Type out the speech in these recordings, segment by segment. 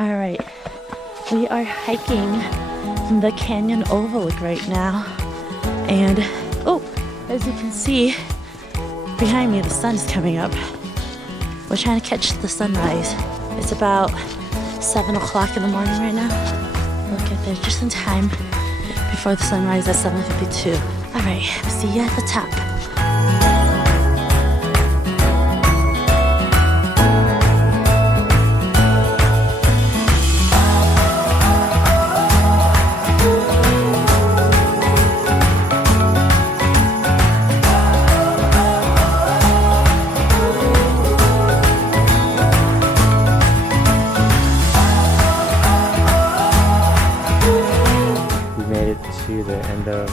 All right, we are hiking the Canyon Overlook right now, and oh, as you can see behind me, the sun is coming up. We're trying to catch the sunrise. It's about 7 o'clock in the morning right now. We'll get there just in time before the sunrise at 7:52. All right, see you at the top. To the end of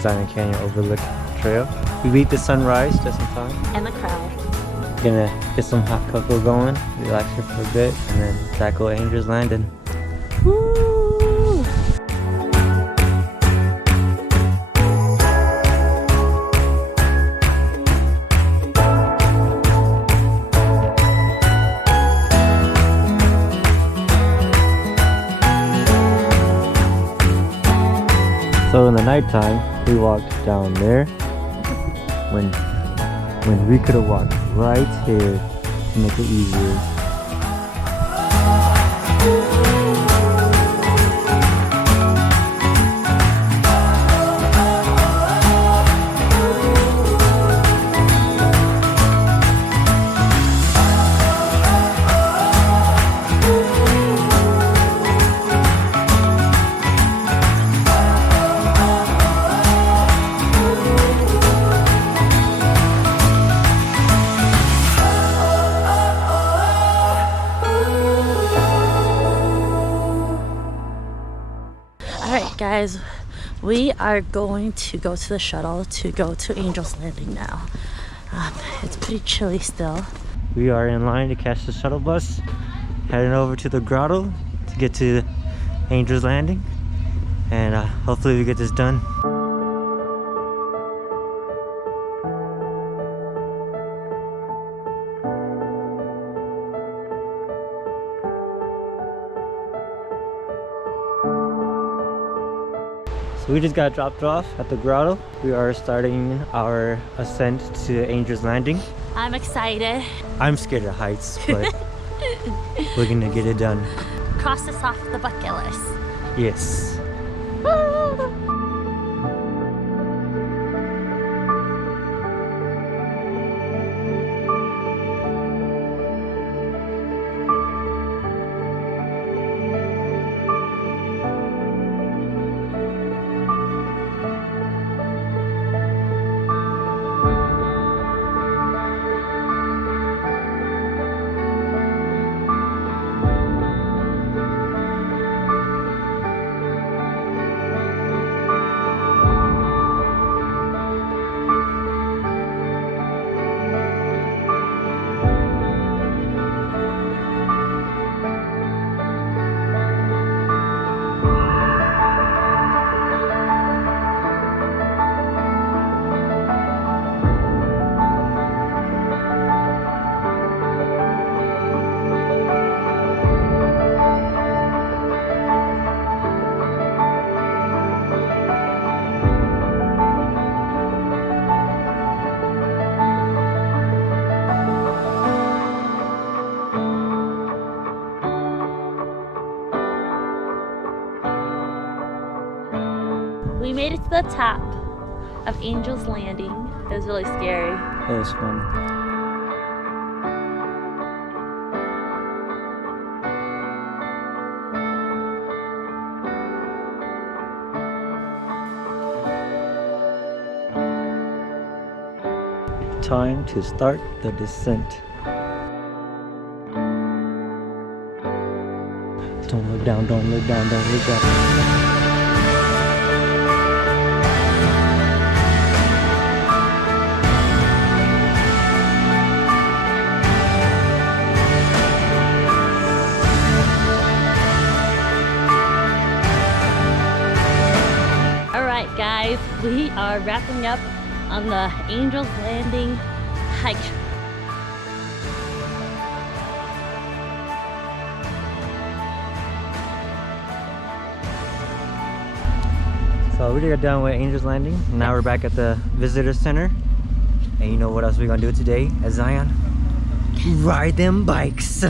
Zion Canyon Overlook trail. We beat the sunrise just in time. And the crowd. Gonna get some hot cocoa going, relax here for a bit, and then tackle Angel's Landing. Woo! So in the nighttime, we walked down there when we could have walked right here to make it easier. Alright guys, we are going to go to the shuttle to go to Angel's Landing now. It's pretty chilly still. We are in line to catch the shuttle bus, heading over to the grotto to get to Angel's Landing, and hopefully we get this done. So we just got dropped off at the grotto. We are starting our ascent to Angel's Landing. I'm excited. I'm scared of heights, but we're gonna get it done. Cross this off the bucket list. Yes. We made it to the top of Angel's Landing. It was really scary. It was fun. Time to start the descent. Don't look down, don't look down, don't look down. Alright guys, we are wrapping up on the Angel's Landing hike. So we just got done with Angel's Landing. Now we're back at the visitor center. And you know what else we're gonna do today at Zion? Ride them bikes.